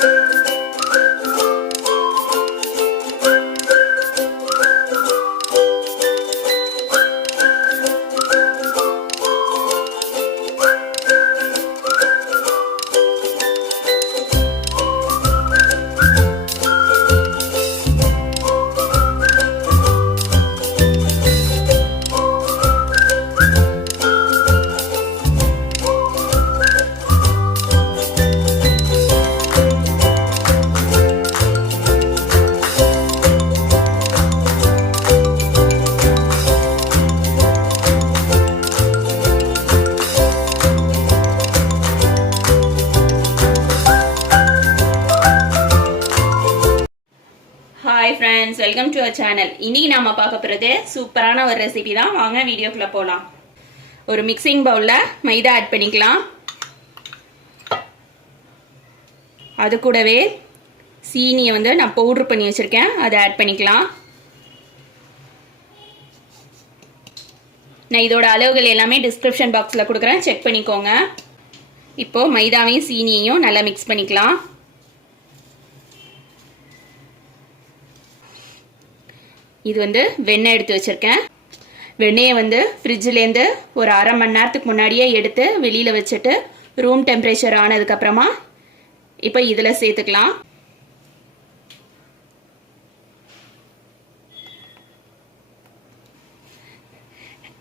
Hi friends, welcome to our channel. இன்னைக்கு நாம பார்க்க போறது சூப்பரான ஒரு ரெசிபி தான். வாங்க வீடியோக்குள்ள போலாம். ஒரு மிக்சிங் பவுல்ல மைதா ஆட் பண்ணிக்கலாம். அது கூடவே சீனியை வந்து நான் பவுடர் பண்ணி வச்சிருக்கேன். அதை ஆட் பண்ணிக்கலாம். நான் இதோட அளவுகள் எல்லாமே டிஸ்கிரிப்ஷன் பாக்ஸ்ல கொடுக்குறேன், செக் பண்ணிக்கோங்க. இப்போ மைதாவையும் சீனியையும் நல்லா மிக்ஸ் பண்ணிக்கலாம். இது வந்து வெண்ணெய் எடுத்து வச்சிருக்கேன். வெண்ணெயை வந்து ஃப்ரிட்ஜிலேருந்து ஒரு அரை மணி நேரத்துக்கு முன்னாடியே எடுத்து வெளியில் வச்சுட்டு ரூம் டெம்பரேச்சர் ஆனதுக்கப்புறமா இப்போ இதில் சேர்த்துக்கலாம்.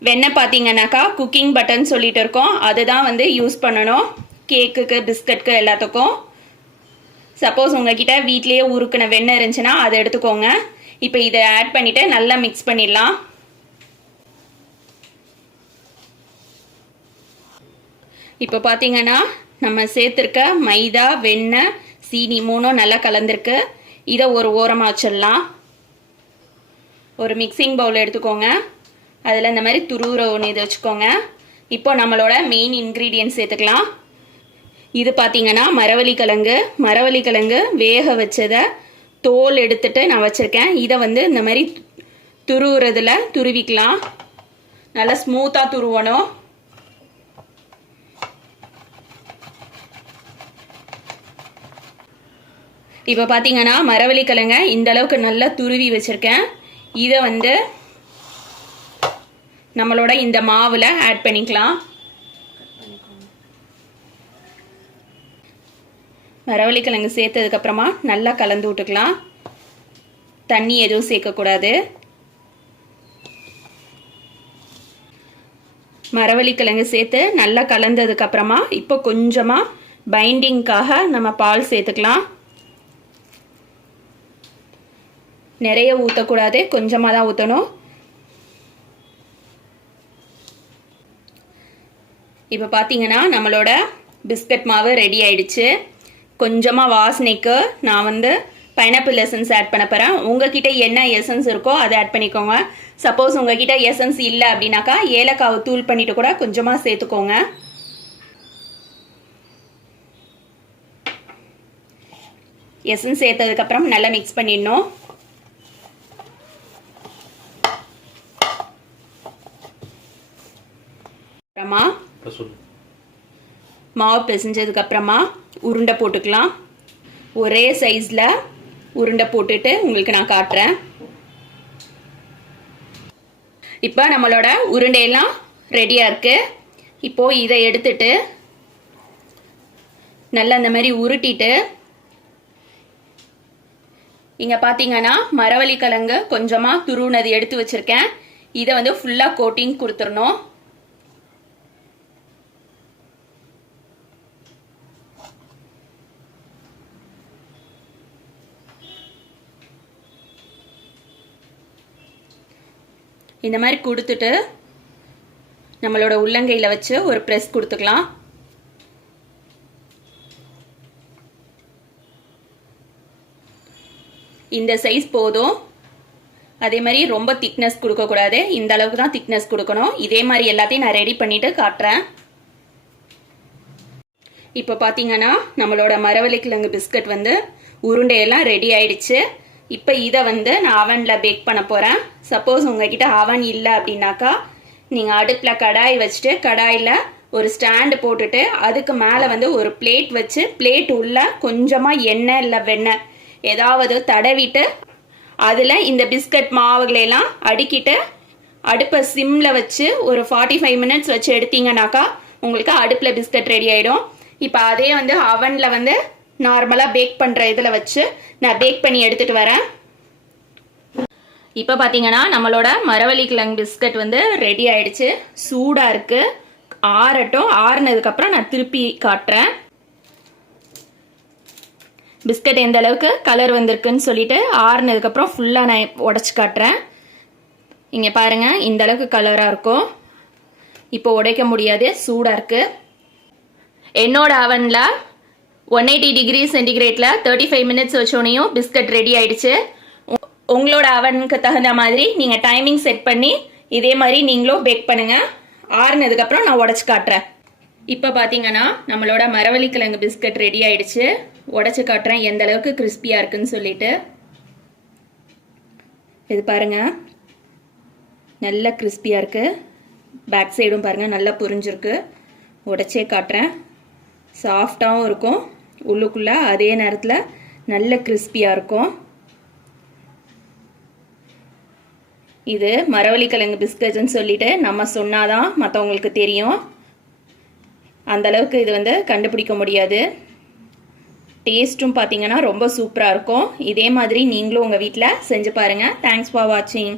வெண்ணெய் பார்த்தீங்கன்னாக்கா குக்கிங் பட்டன் சொல்லிட்டு இருக்கோம், அதுதான் வந்து யூஸ் பண்ணணும் கேக்குக்கு பிஸ்கட்க்கு எல்லாத்துக்கும். சப்போஸ் உங்ககிட்ட வீட்லேயே உருக்கின வெண்ணெய் இருந்துச்சுன்னா அதை எடுத்துக்கோங்க. இப்போ இதை ஆட் பண்ணிட்டு நல்லா மிக்ஸ் பண்ணிடலாம். இப்போ பார்த்தீங்கன்னா நம்ம சேர்த்துருக்க மைதா வெண்ணெய் சீனி மூணும் நல்லா கலந்துருக்கு. இதை ஒரு ஓரமாக வச்சிடலாம். ஒரு மிக்சிங் பவுல் எடுத்துக்கோங்க. அதில் இந்த மாதிரி துருவுற ஒன்று இது வச்சுக்கோங்க. இப்போ நம்மளோட மெயின் இன்க்ரீடியன்ட் சேர்த்துக்கலாம். இது பார்த்தீங்கன்னா மரவள்ளி கிழங்கு வேக வச்சதை தோல் எடுத்துட்டு நான் வச்சிருக்கேன். இதை வந்து இந்த மாதிரி துருவுறதுல துருவிக்கலாம். நல்லா ஸ்மூத்தா துருவணும். இப்போ பார்த்தீங்கன்னா மரவள்ளி கிழங்க இந்த அளவுக்கு நல்லா துருவி வச்சிருக்கேன். இதை வந்து நம்மளோட இந்த மாவுல ஆட் பண்ணிக்கலாம். மரவள்ளி கிழங்கு சேர்த்ததுக்கப்புறமா நல்லா கலந்து விட்டுக்கலாம். தண்ணி எதுவும் சேர்க்கக்கூடாது. மரவள்ளி கிழங்கு சேர்த்து நல்லா கலந்ததுக்கப்புறமா இப்போ கொஞ்சமாக பைண்டிங்காக நம்ம பால் சேர்த்துக்கலாம். நிறைய ஊற்றக்கூடாது, கொஞ்சமாக தான் ஊற்றணும். இப்போ பார்த்தீங்கன்னா நம்மளோட பிஸ்கட் மாவு ரெடி ஆயிடுச்சு. கொஞ்சமாக வாசனைக்கு நான் வந்து பைனாப்பிள் எசன்ஸ் ஆட் பண்ண போகிறேன். உங்ககிட்ட என்ன எசன்ஸ் இருக்கோ அதை ஆட் பண்ணிக்கோங்க. சப்போஸ் உங்ககிட்ட எசன்ஸ் இல்லை அப்படின்னாக்கா ஏலக்காவை தூள் பண்ணிட்டு கூட கொஞ்சமாக சேர்த்துக்கோங்க. எசன்ஸ் சேர்த்ததுக்கப்புறம் நல்லா மிக்ஸ் பண்ணிடணும். அப்புறமா மாவு பிசைஞ்சதுக்கு அப்புறமா உருண்டை போட்டுக்கலாம். ஒரே சைஸ்ல உருண்டை போட்டுட்டு உங்களுக்கு நான் காட்டுறேன். இப்போ நம்மளோட உருண்டையெல்லாம் ரெடியா இருக்கு. இப்போ இதை எடுத்துட்டு நல்லா இந்த மாதிரி உருட்டிட்டு இங்க பாத்தீங்கன்னா மரவள்ளி கிழங்கு கொஞ்சமா துருவுனது எடுத்து வச்சிருக்கேன். இதை வந்து ஃபுல்லா கோட்டிங் கொடுத்துடணும். இந்த மாதிரி கொடுத்துட்டு நம்மளோட உள்ளங்கையில் வச்சு ஒரு ப்ரெஸ் கொடுத்துக்கலாம். இந்த சைஸ் போதும். அதே மாதிரி ரொம்ப திக்னஸ் கொடுக்கக்கூடாது, இந்த அளவுக்கு தான் திக்னஸ் கொடுக்கணும். இதே மாதிரி எல்லாத்தையும் நான் ரெடி பண்ணிட்டு காட்டுறேன். இப்போ பார்த்தீங்கன்னா நம்மளோட மரவள்ளி கிழங்கு பிஸ்கட் வந்து உருண்டையெல்லாம் ரெடி ஆயிடுச்சு. இப்போ இதை வந்து நான் அவனில் பேக் பண்ண போகிறேன். சப்போஸ் உங்ககிட்ட அவன் இல்லை அப்படின்னாக்கா நீங்கள் அடுப்பில் கடாய் வச்சுட்டு கடாயில் ஒரு ஸ்டாண்டு போட்டுட்டு அதுக்கு மேலே வந்து ஒரு பிளேட் வச்சு பிளேட் உள்ள கொஞ்சமாக எண்ணெய் இல்லை வெண்ணெய் ஏதாவது தடவிட்டு அதில் இந்த பிஸ்கட் மாவுகளெல்லாம் அடுக்கிட்டு அடுப்பை சிம்மில் வச்சு ஒரு 45 மினிட்ஸ் வச்சு எடுத்தீங்கன்னாக்கா உங்களுக்கு அடுப்பில் பிஸ்கட் ரெடி ஆகிடும். இப்போ அதே வந்து அவனில் வந்து நார்மலாக பேக் பண்ணுற இதில் வச்சு நான் பேக் பண்ணி எடுத்துகிட்டு வரேன். இப்போ பார்த்தீங்கன்னா நம்மளோட மரவள்ளி கிழங்கு பிஸ்கட் வந்து ரெடி ஆயிடுச்சு. சூடாக இருக்குது, ஆறட்டும். ஆறுனதுக்கப்புறம் நான் திருப்பி காட்டுறேன் பிஸ்கட் எந்த அளவுக்கு கலர் வந்திருக்குன்னு சொல்லிட்டு. ஆறுனதுக்கப்புறம் ஃபுல்லாக நான் உடச்சி காட்டுறேன். இங்கே பாருங்கள், இந்த அளவுக்கு கலராக இருக்கும். இப்போ உடைக்க முடியாது, சூடாக இருக்குது. என்னோட அவனில் 180 டிகிரி சென்டிகிரேட்டில் 35 மினிட்ஸ் வச்சோனையும் பிஸ்கட் ரெடி ஆயிடுச்சு. உங்களோட அவனுக்கு தகுந்த மாதிரி நீங்கள் டைமிங் செட் பண்ணி இதே மாதிரி நீங்களும் பேக் பண்ணுங்கள். ஆறுனதுக்கப்புறம் நான் உடச்சி காட்டுறேன். இப்போ பார்த்தீங்கன்னா நம்மளோட மரவள்ளி கிழங்கு பிஸ்கட் ரெடி ஆயிடுச்சு. உடச்சி காட்டுறேன் எந்த அளவுக்கு கிறிஸ்பியாக இருக்குன்னு சொல்லிட்டு. இது பாருங்கள், நல்ல கிறிஸ்பியாக இருக்குது. பேக் சைடும் பாருங்கள், நல்லா புரிஞ்சிருக்கு. உடச்சே காட்டுறேன். சாஃப்டாகவும் இருக்கும் உள்ளுக்குள்ளே, அதே நேரத்தில் நல்ல கிறிஸ்பியாக இருக்கும். இது மரவள்ளி கிழங்கு பிஸ்கட்னு சொல்லிட்டு நம்ம சொன்னாதான் மற்றவங்களுக்கு தெரியும். அந்த அளவுக்கு இது வந்து கண்டுபிடிக்க முடியாது. டேஸ்ட்டும் பார்த்தீங்கன்னா ரொம்ப சூப்பராக இருக்கும். இதே மாதிரி நீங்களும் உங்கள் வீட்டில் செஞ்சு பாருங்கள். தேங்க்ஸ் ஃபார் வாட்சிங்.